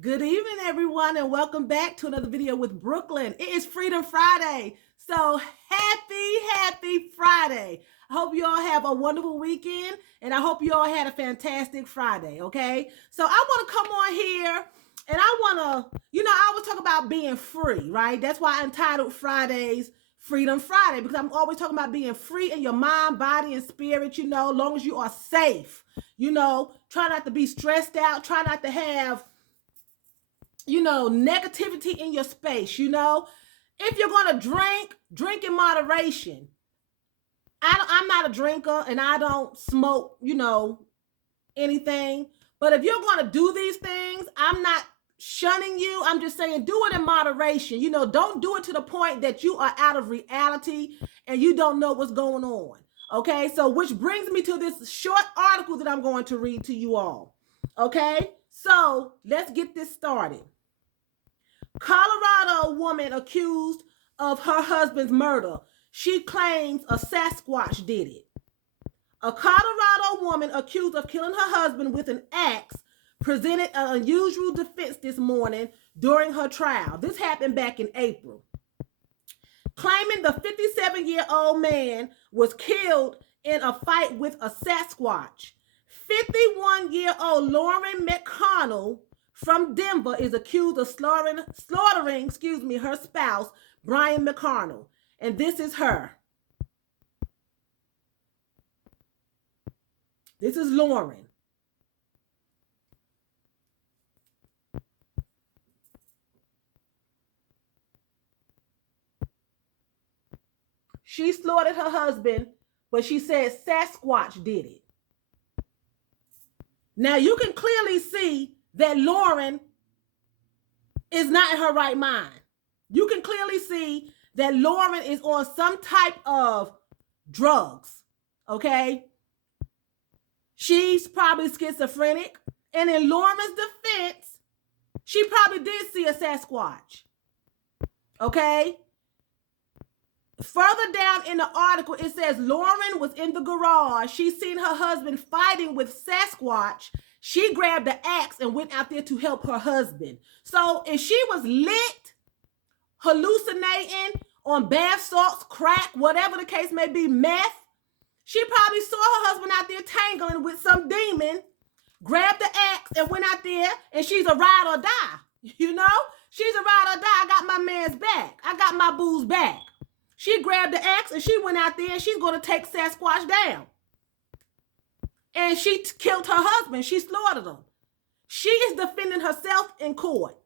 Good evening, everyone, and welcome back to another video with Brooklyn. It is Freedom Friday, so happy Friday. I hope you all have a wonderful weekend, and I hope you all had a fantastic Friday, okay? So I want to come on here, and I want to, I always talk about being free, right? That's why I entitled Fridays Freedom Friday, because I'm always talking about being free in your mind, body, and spirit, as long as you are safe. Try not to be stressed out, try not to have negativity in your space. If you're going to drink in moderation. I'm not a drinker and I don't smoke, anything. But if you're going to do these things, I'm not shunning you. I'm just saying do it in moderation. Don't do it to the point that you are out of reality and you don't know what's going on. Okay, so which brings me to this short article that I'm going to read to you all. Okay, so let's get this started. Colorado woman accused of her husband's murder. She claims a SASQUATCH did it. A Colorado woman accused of killing her husband with an axe presented an unusual defense this morning during her trial. This happened back in April. Claiming the 57-year-old man was killed in a fight with a SASQUATCH. 51-year-old Lauren McConnell from Denver is accused of slaughtering, her spouse, Brian McConnell. And this is her. This is Lauren. She slaughtered her husband, but she said SASQUATCH did it. Now you can clearly see that Lauren is not in her right mind. You can clearly see that Lauren is on some type of drugs, okay? She's probably schizophrenic. And in Lauren's defense, she probably did see a SASQUATCH, okay? Further down in the article, it says Lauren was in the garage. She seen her husband fighting with SASQUATCH. She grabbed the axe and went out there to help her husband. So if she was lit, hallucinating on bath salts, crack, whatever the case may be, meth, she probably saw her husband out there tangling with some demon, grabbed the axe and went out there, and she's a ride or die. She's a ride or die. I got my man's back. I got my boo's back. She grabbed the axe and she went out there and she's going to take SASQUATCH down. And she killed her husband. She slaughtered him. She is defending herself in court.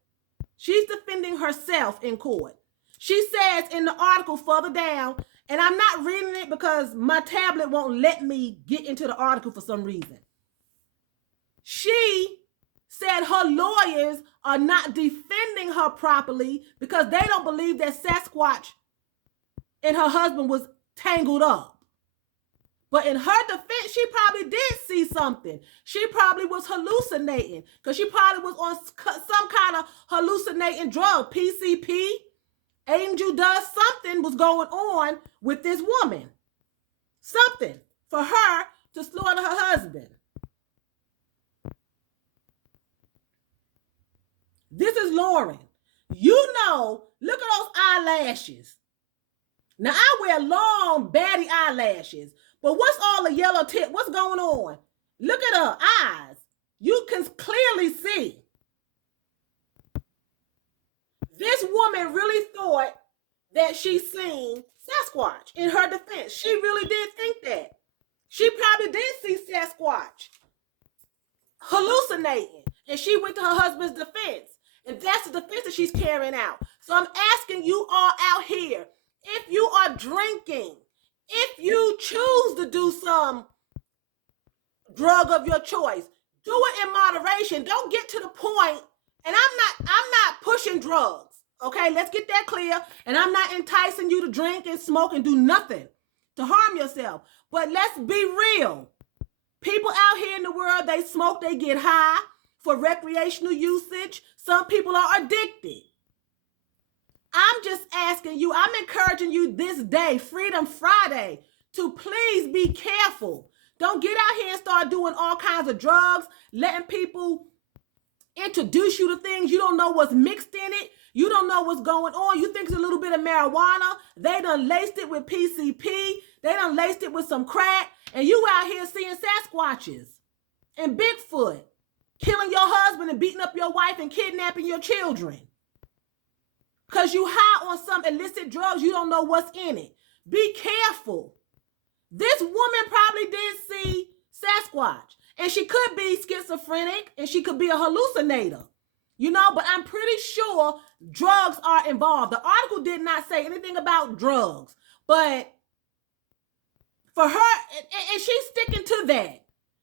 She's defending herself in court. She says in the article further down, and I'm not reading it because my tablet won't let me get into the article for some reason. She said her lawyers are not defending her properly because they don't believe that SASQUATCH and her husband was tangled up. But in her defense, she probably did see something. She probably was hallucinating because she probably was on some kind of hallucinating drug, PCP, angel dust. Something was going on with this woman. Something for her to slaughter her husband. This is Lauren. Look at those eyelashes. Now, I wear long, batty eyelashes, but what's all the yellow tip? What's going on? Look at her eyes. You can clearly see. This woman really thought that she seen SASQUATCH in her defense. She really did think that. She probably did see SASQUATCH hallucinating, and she went to her husband's defense. And that's the defense that she's carrying out. So I'm asking you all out here, if you are drinking, if you choose to do some drug of your choice, do it in moderation. Don't get to the point, and I'm not pushing drugs, okay? Let's get that clear. And I'm not enticing you to drink and smoke and do nothing to harm yourself. But let's be real. People out here in the world, they smoke, they get high for recreational usage. Some people are addicted. I'm just asking you, I'm encouraging you this day, Freedom Friday, to please be careful. Don't get out here and start doing all kinds of drugs, letting people, introduce you to things. You don't know what's mixed in it. You don't know what's going on. You think it's a little bit of marijuana. They done laced it with PCP. They done laced it with some crack. And you out here seeing SASQUATCHES and Bigfoot, killing your husband and beating up your wife and kidnapping your children. Because you high on some illicit drugs, you don't know what's in it. Be careful. This woman probably did see SASQUATCH. And she could be schizophrenic and she could be a hallucinator. You know, but I'm pretty sure drugs are involved. The article did not say anything about drugs. But for her, and she's sticking to that.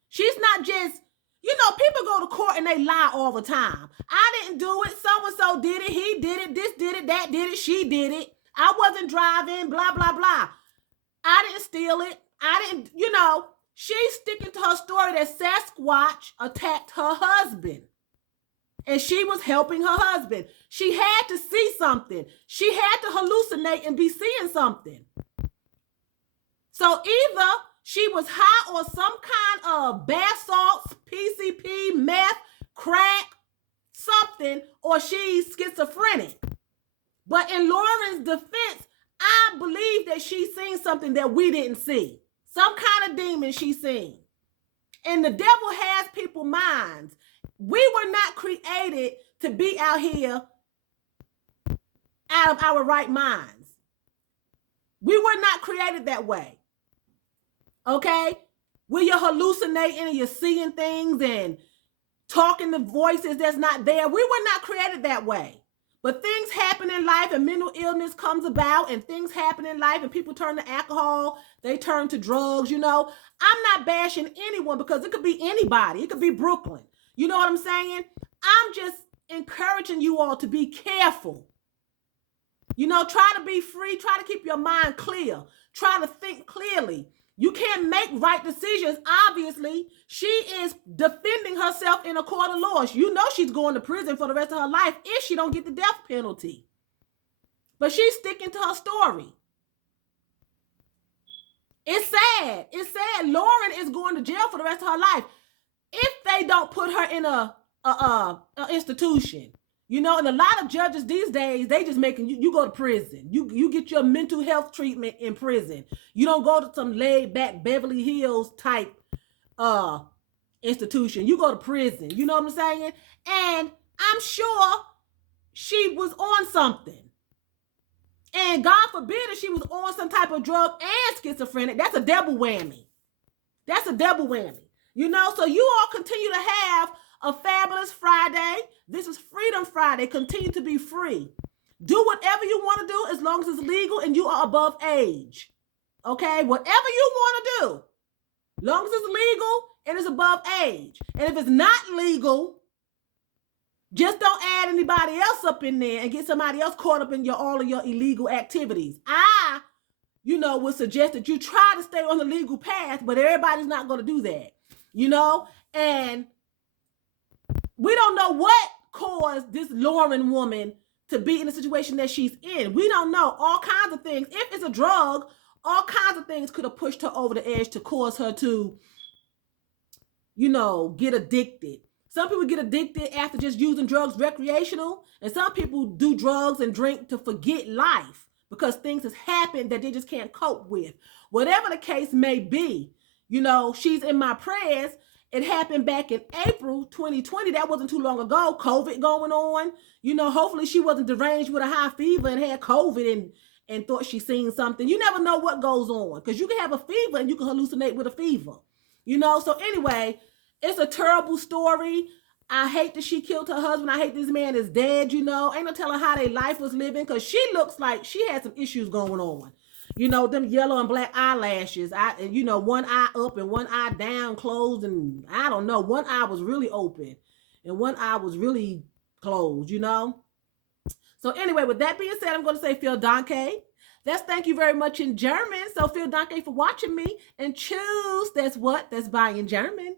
She's not just, you know, people go to court and they lie all the time. I didn't do it. So-and-so did it. He did it. This did it. That did it. She did it. I wasn't driving. Blah, blah, blah. I didn't steal it. I didn't, you know. She's sticking to her story that SASQUATCH attacked her husband. And she was helping her husband. She had to see something. She had to hallucinate and be seeing something. So either she was high on some kind of bath salts, PCP, meth, crack, something, or she's schizophrenic. But in Lauren's defense, I believe that she's seen something that we didn't see. Some kind of demon she's seen. And the devil has people's minds. We were not created to be out here out of our right minds. We were not created that way. Okay? Where you're hallucinating and you're seeing things and talking to voices that's not there. We were not created that way. But things happen in life and mental illness comes about and things happen in life and people turn to alcohol, they turn to drugs, you know. I'm not bashing anyone because it could be anybody. It could be Brooklyn. You know what I'm saying? I'm just encouraging you all to be careful. You know, try to be free. Try to keep your mind clear. Try to think clearly. You can't make right decisions. Obviously, she is defending herself in a court of law. You know she's going to prison for the rest of her life if she don't get the death penalty. But she's sticking to her story. It's sad. It's sad. Lauren is going to jail for the rest of her life if they don't put her in a institution. You know, and a lot of judges these days, they just making you go to prison. You get your mental health treatment in prison. You don't go to some laid back Beverly Hills type institution. You go to prison. You know what I'm saying? And I'm sure she was on something. And God forbid if she was on some type of drug and schizophrenic. That's a double whammy. That's a double whammy. You know, so you all continue to have a fabulous Friday. This is Freedom Friday. Continue to be free. Do whatever you want to do as long as it's legal and you are above age. Okay? Whatever you want to do, as long as it's legal and it's above age. And if it's not legal, just don't add anybody else up in there and get somebody else caught up in all of your illegal activities. I, would suggest that you try to stay on the legal path, but everybody's not going to do that. And we don't know what caused this Lauren woman to be in the situation that she's in. We don't know. All kinds of things. If it's a drug, all kinds of things could have pushed her over the edge to cause her to, get addicted. Some people get addicted after just using drugs recreational, and some people do drugs and drink to forget life because things has happened that they just can't cope with. Whatever the case may be, she's in my prayers. It happened back in April 2020. That wasn't too long ago. COVID going on. Hopefully she wasn't deranged with a high fever and had COVID and thought she seen something. You never know what goes on because you can have a fever and you can hallucinate with a fever. So anyway, it's a terrible story. I hate that she killed her husband. I hate this man is dead, Ain't no telling how their life was living because she looks like she had some issues going on. Them yellow and black eyelashes. One eye up and one eye down, closed, and I don't know. One eye was really open and one eye was really closed, So anyway, with that being said, I'm going to say vielen Dank. That's thank you very much in German. So vielen Dank for watching me and choose. That's what? That's buying in German.